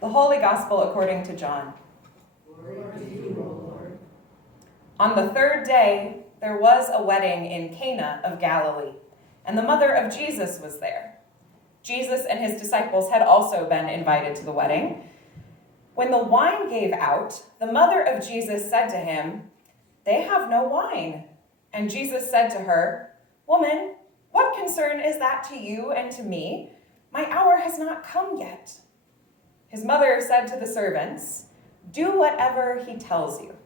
The Holy Gospel according to John. Glory to you, O Lord. On the third day, there was a wedding in Cana of Galilee, and the mother of Jesus was there. Jesus and his disciples had also been invited to the wedding. When the wine gave out, the mother of Jesus said to him, "They have no wine." And Jesus said to her, "Woman, what concern is that to you and to me? My hour has not come yet." His mother said to the servants, "Do whatever he tells you."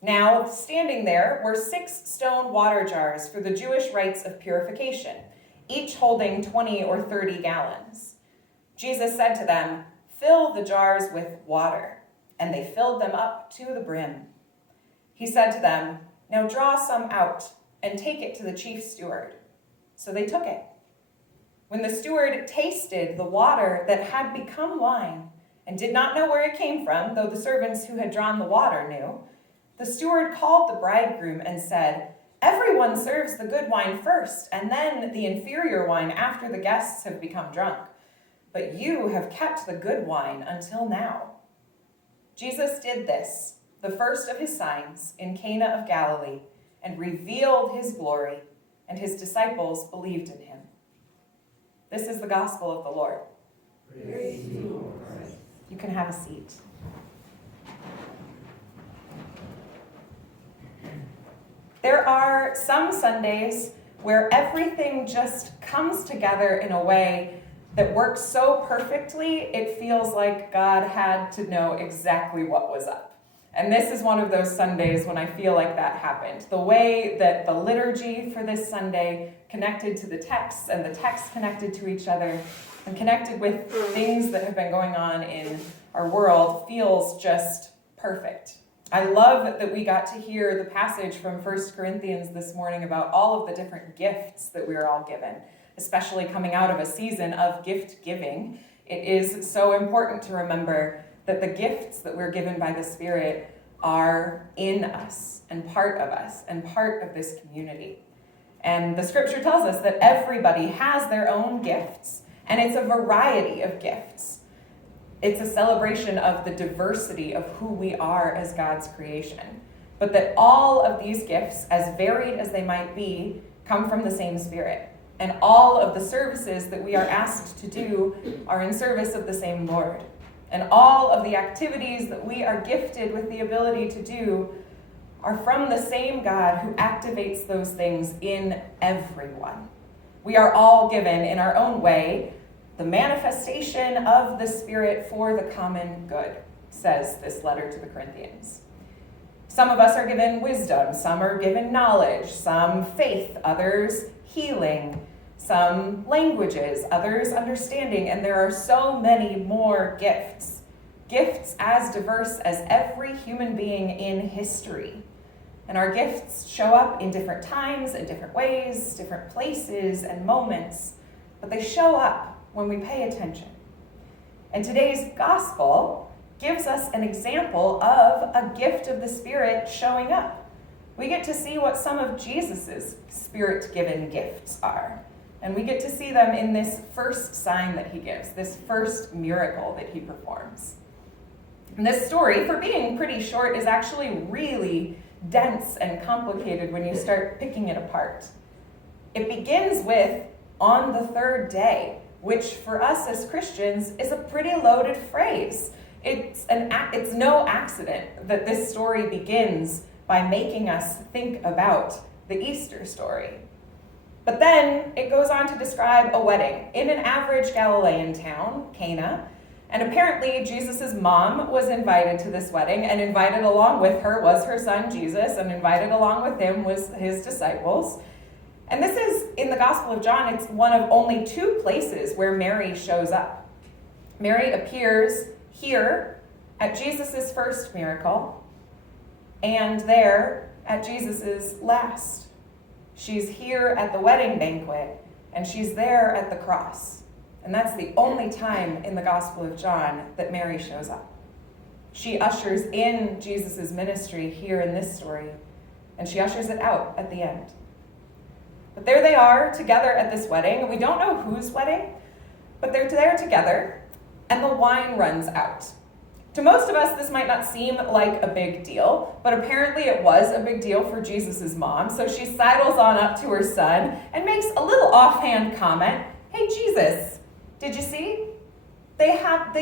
Now, standing there were 6 stone water jars for the Jewish rites of purification, each holding 20 or 30 gallons. Jesus said to them, "Fill the jars with water." And they filled them up to the brim. He said to them, "Now draw some out and take it to the chief steward." So they took it. When the steward tasted the water that had become wine and did not know where it came from, though the servants who had drawn the water knew, the steward called the bridegroom and said, "Everyone serves the good wine first, and then the inferior wine after the guests have become drunk. But you have kept the good wine until now." Jesus did this, the first of his signs, in Cana of Galilee, and revealed his glory, and his disciples believed in him. This is the gospel of the Lord. Praise to you, Lord Christ. You can have a seat. There are some Sundays where everything just comes together in a way that works so perfectly, it feels like God had to know exactly what was up. And this is one of those Sundays when I feel like that happened. The way that the liturgy for this Sunday connected to the texts, and the texts connected to each other, and connected with things that have been going on in our world feels just perfect. I love that we got to hear the passage from 1 Corinthians this morning about all of the different gifts that we are all given, especially coming out of a season of gift giving. It is so important to remember that the gifts that we're given by the Spirit are in us and part of this community. And the scripture tells us that everybody has their own gifts, and it's a variety of gifts. It's a celebration of the diversity of who we are as God's creation. But that all of these gifts, as varied as they might be, come from the same Spirit. And all of the services that we are asked to do are in service of the same Lord. And all of the activities that we are gifted with the ability to do are from the same God who activates those things in everyone. We are all given, in our own way, the manifestation of the Spirit for the common good, says this letter to the Corinthians. Some of us are given wisdom, some are given knowledge, some faith, others healing, some languages, others understanding, and there are so many more gifts. Gifts as diverse as every human being in history. And our gifts show up in different times and different ways, different places and moments, but they show up when we pay attention. And today's gospel gives us an example of a gift of the Spirit showing up. We get to see what some of Jesus's Spirit-given gifts are. And we get to see them in this first sign that he gives, this first miracle that he performs. And this story, for being pretty short, is actually really dense and complicated when you start picking it apart. It begins with, "on the third day," which for us as Christians is a pretty loaded phrase. It's no accident that this story begins by making us think about the Easter story. But then it goes on to describe a wedding in an average Galilean town, Cana, and apparently Jesus' mom was invited to this wedding, and invited along with her was her son Jesus, and invited along with him was his disciples. And this is, in the Gospel of John, it's one of only 2 places where Mary shows up. Mary appears here at Jesus' first miracle, and there at Jesus' last. She's here at the wedding banquet, and she's there at the cross. And that's the only time in the Gospel of John that Mary shows up. She ushers in Jesus' ministry here in this story, and she ushers it out at the end. But there they are together at this wedding. We don't know whose wedding, but they're there together. and the wine runs out. To most of us, this might not seem like a big deal, but apparently it was a big deal for Jesus' mom. So she sidles on up to her son and makes a little offhand comment. Hey, Jesus, did you see? They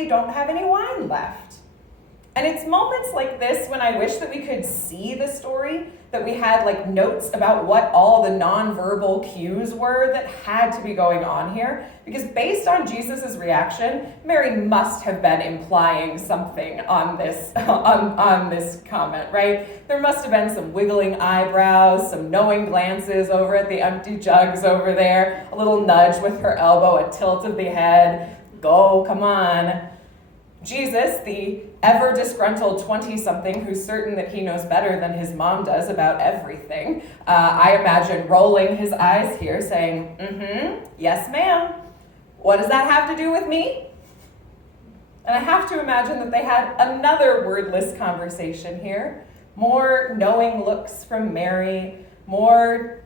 don't have any wine left. And it's moments like this when I wish that we could see the story, that we had like notes about what all the nonverbal cues were that had to be going on here. Because based on Jesus' reaction, Mary must have been implying something on this, on this comment, right? There must have been some wiggling eyebrows, some knowing glances over at the empty jugs over there, a little nudge with her elbow, a tilt of the head. Go, come on. Jesus, the ever-disgruntled 20-something who's certain that he knows better than his mom does about everything, I imagine rolling his eyes here saying, yes, ma'am. What does that have to do with me? And I have to imagine that they had another wordless conversation here. More knowing looks from Mary, more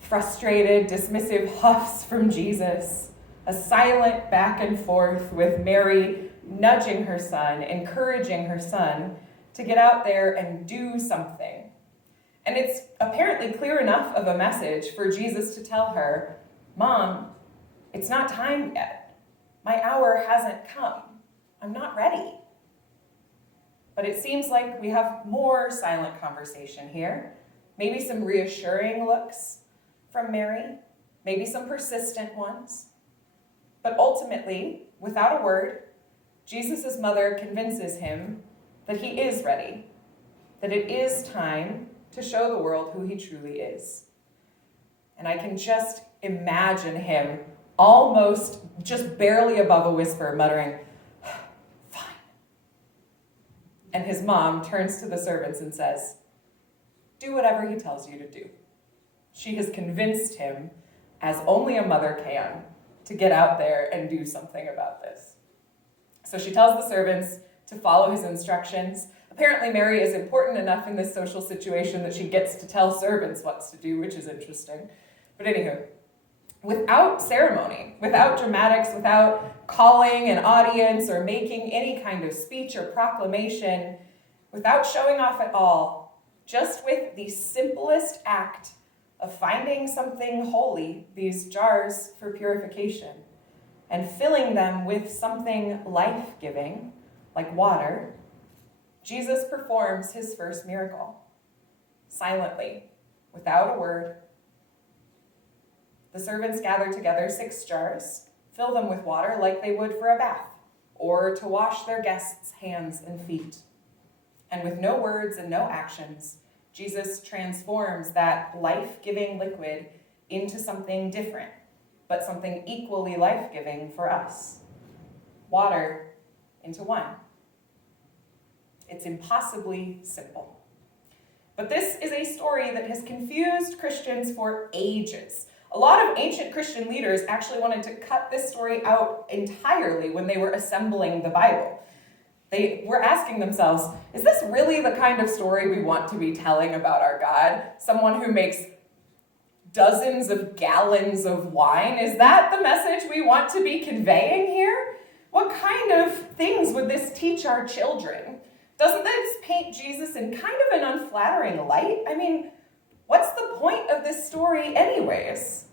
frustrated, dismissive huffs from Jesus, a silent back and forth with Mary nudging her son, encouraging her son to get out there and do something. And it's apparently clear enough of a message for Jesus to tell her, Mom, it's not time yet. My hour hasn't come. I'm not ready. But it seems like we have more silent conversation here. Maybe some reassuring looks from Mary, maybe some persistent ones. But ultimately, without a word, Jesus' mother convinces him that he is ready, that it is time to show the world who he truly is. And I can just imagine him almost just barely above a whisper muttering, fine. And his mom turns to the servants and says, do whatever he tells you to do. She has convinced him, as only a mother can, to get out there and do something about this. So she tells the servants to follow his instructions. Apparently Mary is important enough in this social situation that she gets to tell servants what to do, which is interesting. But anywho, without ceremony, without dramatics, without calling an audience or making any kind of speech or proclamation, without showing off at all, just with the simplest act of finding something holy, these jars for purification, and filling them with something life-giving, like water, Jesus performs his first miracle, silently, without a word. The servants gather together 6 jars, fill them with water like they would for a bath, or to wash their guests' hands and feet. And with no words and no actions, Jesus transforms that life-giving liquid into something different, but something equally life-giving for us. Water into wine. It's impossibly simple. But this is a story that has confused Christians for ages. A lot of ancient Christian leaders actually wanted to cut this story out entirely when they were assembling the Bible. They were asking themselves, is this really the kind of story we want to be telling about our God? Someone who makes dozens of gallons of wine? Is that the message we want to be conveying here? What kind of things would this teach our children? Doesn't this paint Jesus in kind of an unflattering light? I mean, what's the point of this story anyways?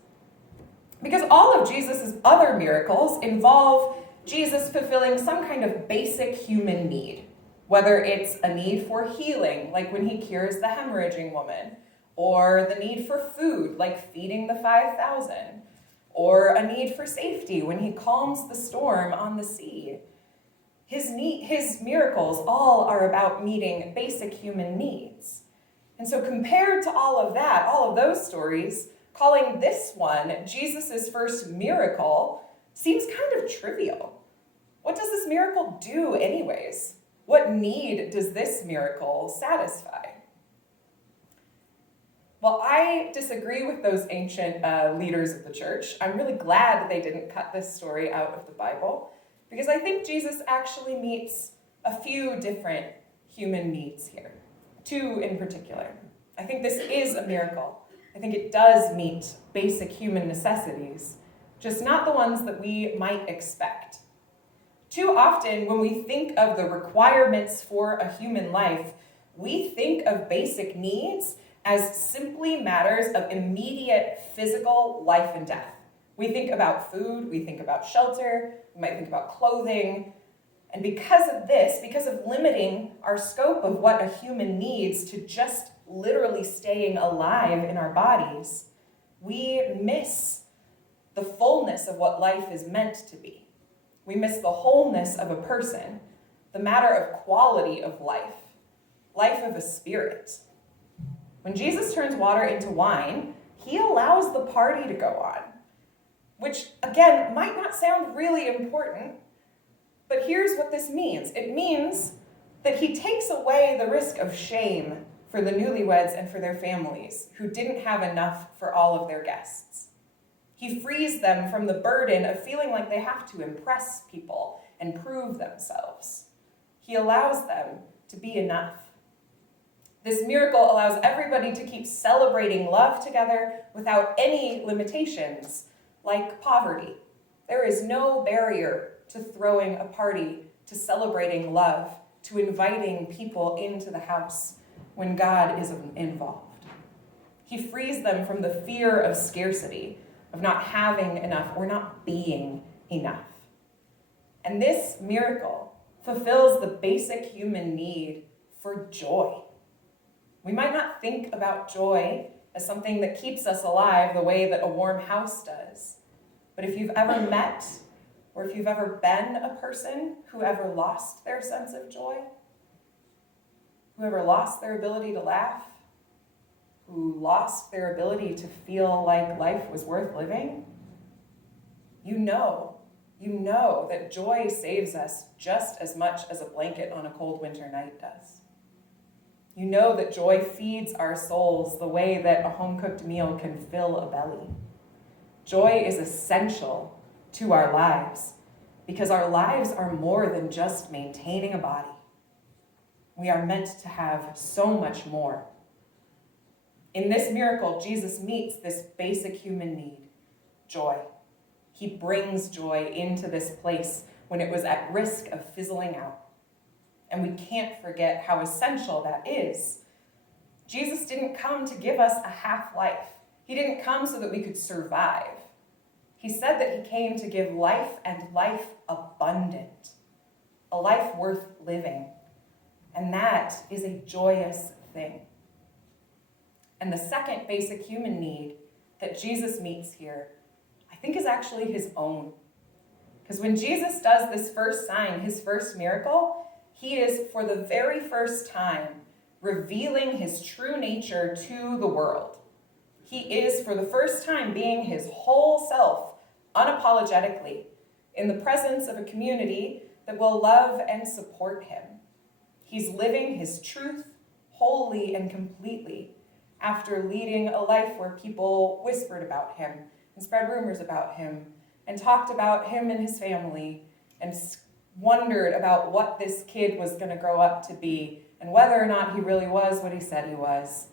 Because all of Jesus' other miracles involve Jesus fulfilling some kind of basic human need, whether it's a need for healing, like when he cures the hemorrhaging woman, or the need for food, like feeding the 5,000, or a need for safety when he calms the storm on the sea. His miracles all are about meeting basic human needs. And so compared to all of that, all of those stories, calling this one Jesus' first miracle seems kind of trivial. What does this miracle do anyways? What need does this miracle satisfy? Well, I disagree with those ancient leaders of the church. I'm really glad that they didn't cut this story out of the Bible, because I think Jesus actually meets a few different human needs here, 2 in particular. I think this is a miracle. I think it does meet basic human necessities, just not the ones that we might expect. Too often, when we think of the requirements for a human life, we think of basic needs as simply matters of immediate physical life and death. We think about food, we think about shelter, we might think about clothing. And because of this, because of limiting our scope of what a human needs to just literally staying alive in our bodies, we miss the fullness of what life is meant to be. We miss the wholeness of a person, the matter of quality of life, life of a spirit. When Jesus turns water into wine, he allows the party to go on, which, again, might not sound really important, but here's what this means. It means that he takes away the risk of shame for the newlyweds and for their families who didn't have enough for all of their guests. He frees them from the burden of feeling like they have to impress people and prove themselves. He allows them to be enough. This miracle allows everybody to keep celebrating love together without any limitations, like poverty. There is no barrier to throwing a party, to celebrating love, to inviting people into the house when God is involved. He frees them from the fear of scarcity, of not having enough or not being enough. And this miracle fulfills the basic human need for joy. We might not think about joy as something that keeps us alive the way that a warm house does. But if you've ever met or if you've ever been a person who ever lost their sense of joy, who ever lost their ability to laugh, who lost their ability to feel like life was worth living, you know that joy saves us just as much as a blanket on a cold winter night does. You know that joy feeds our souls the way that a home-cooked meal can fill a belly. Joy is essential to our lives because our lives are more than just maintaining a body. We are meant to have so much more. In this miracle, Jesus meets this basic human need, joy. He brings joy into this place when it was at risk of fizzling out. And we can't forget how essential that is. Jesus didn't come to give us a half-life. He didn't come so that we could survive. He said that he came to give life and life abundant, a life worth living. And that is a joyous thing. And the second basic human need that Jesus meets here, I think is actually his own. Because when Jesus does this first sign, his first miracle, he is for the very first time revealing his true nature to the world. He is for the first time being his whole self, unapologetically, in the presence of a community that will love and support him. He's living his truth wholly and completely after leading a life where people whispered about him and spread rumors about him and talked about him and his family and wondered about what this kid was going to grow up to be and whether or not he really was what he said he was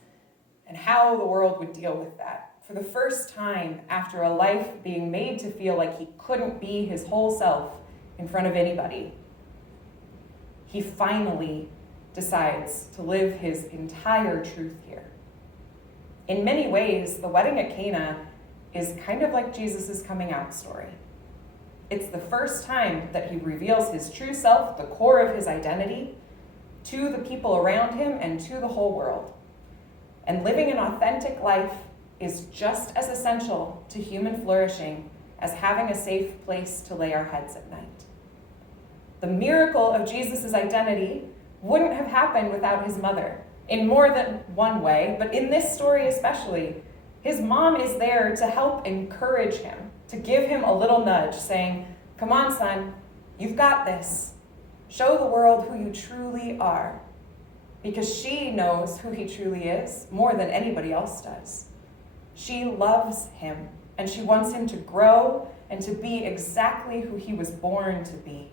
and how the world would deal with that. For the first time after a life being made to feel like he couldn't be his whole self in front of anybody, he finally decides to live his entire truth here. In many ways, the wedding at Cana is kind of like Jesus' coming out story. It's the first time that he reveals his true self, the core of his identity, to the people around him and to the whole world. And living an authentic life is just as essential to human flourishing as having a safe place to lay our heads at night. The miracle of Jesus' identity wouldn't have happened without his mother, in more than one way, but in this story especially. His mom is there to help encourage him, to give him a little nudge, saying, "Come on, son, you've got this. Show the world who you truly are." Because she knows who he truly is more than anybody else does. She loves him, and she wants him to grow and to be exactly who he was born to be.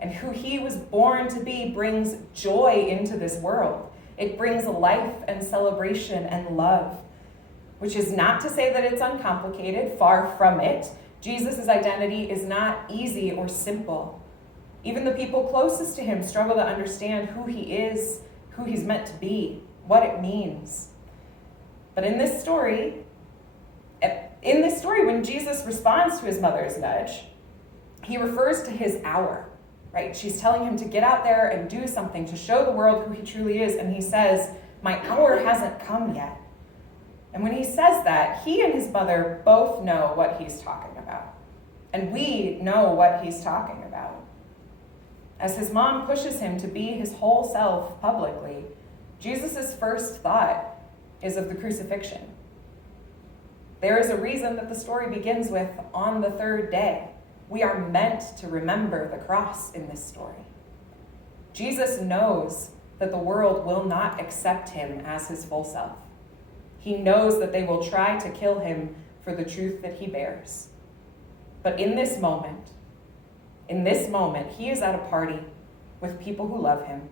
And who he was born to be brings joy into this world. It brings life and celebration and love, which is not to say that it's uncomplicated, far from it. Jesus' identity is not easy or simple, Even the people closest to him struggle to understand who he is, who he's meant to be, what it means. But in this story, when Jesus responds to his mother's nudge, he refers to his hour, right? She's telling him to get out there and do something to show the world who he truly is. And he says, my hour hasn't come yet. And when he says that, he and his mother both know what he's talking about. And we know what he's talking about. As his mom pushes him to be his whole self publicly, Jesus' first thought is of the crucifixion. There is a reason that the story begins with, on the third day. We are meant to remember the cross in this story. Jesus knows that the world will not accept him as his full self. He knows that they will try to kill him for the truth that he bears. But in this moment, he is at a party with people who love him,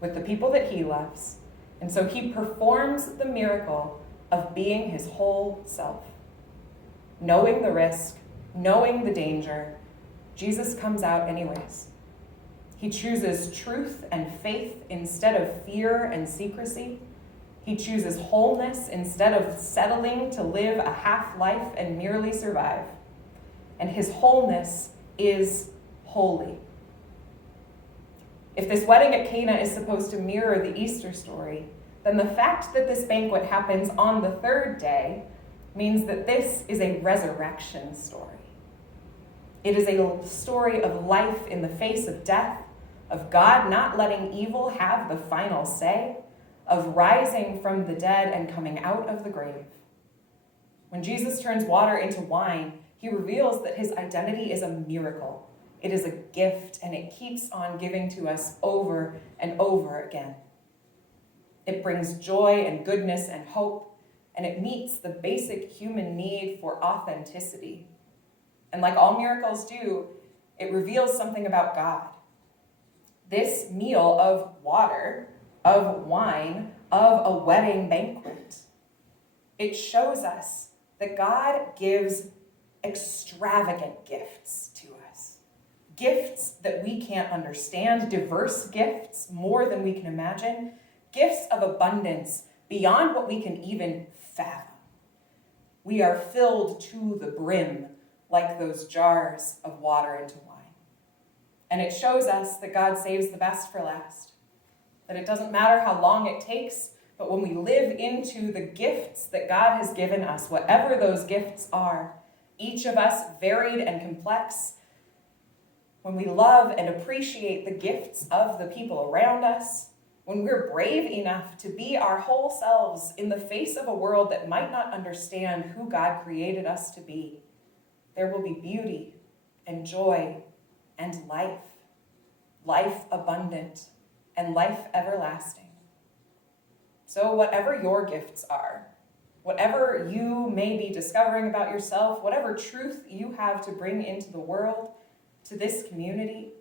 with the people that he loves. And so he performs the miracle of being his whole self. Knowing the risk, knowing the danger, Jesus comes out anyways. He chooses truth and faith instead of fear and secrecy. He chooses wholeness instead of settling to live a half life and merely survive. And his wholeness is holy. If this wedding at Cana is supposed to mirror the Easter story, then the fact that this banquet happens on the third day means that this is a resurrection story. It is a story of life in the face of death, of God not letting evil have the final say, of rising from the dead and coming out of the grave. When Jesus turns water into wine, he reveals that his identity is a miracle. It is a gift, and it keeps on giving to us over and over again. It brings joy and goodness and hope, and it meets the basic human need for authenticity. And like all miracles do, it reveals something about God. This meal of water, of wine, of a wedding banquet, it shows us that God gives extravagant gifts to us. Gifts that we can't understand, diverse gifts, more than we can imagine, gifts of abundance beyond what we can even fathom. We are filled to the brim like those jars of water into wine. And it shows us that God saves the best for last, that it doesn't matter how long it takes, but when we live into the gifts that God has given us, whatever those gifts are, each of us varied and complex, when we love and appreciate the gifts of the people around us, when we're brave enough to be our whole selves in the face of a world that might not understand who God created us to be, there will be beauty and joy and life abundant and life everlasting. So whatever your gifts are, whatever you may be discovering about yourself, whatever truth you have to bring into the world, to this community,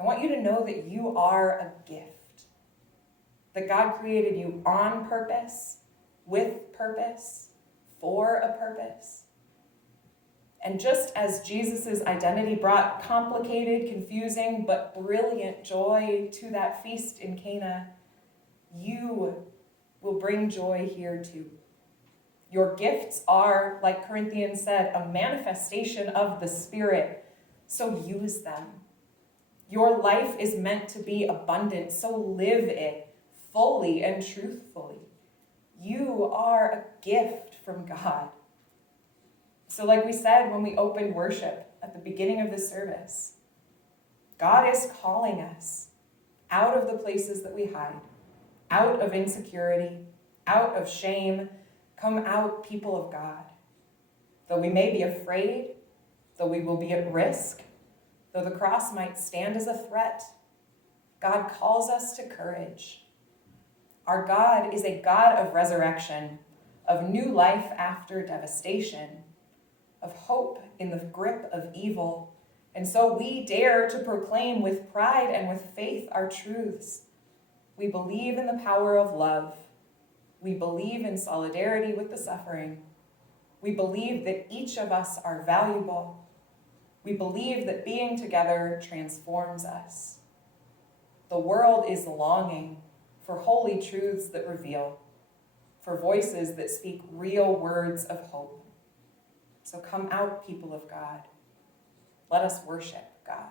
I want you to know that you are a gift. That God created you on purpose, with purpose, for a purpose. And just as Jesus' identity brought complicated, confusing, but brilliant joy to that feast in Cana, you will bring joy here too. Your gifts are, like Corinthians said, a manifestation of the Spirit, so use them. Your life is meant to be abundant, so live it fully and truthfully. You are a gift from God. So like we said when we opened worship at the beginning of this service, God is calling us out of the places that we hide, out of insecurity, out of shame. Come out, people of God. Though we may be afraid, though we will be at risk, though the cross might stand as a threat, God calls us to courage. Our God is a God of resurrection, of new life after devastation, of hope in the grip of evil. And so we dare to proclaim with pride and with faith our truths. We believe in the power of love. We believe in solidarity with the suffering. We believe that each of us are valuable. We believe that being together transforms us. The world is longing for holy truths that reveal, for voices that speak real words of hope. So come out, people of God. Let us worship God.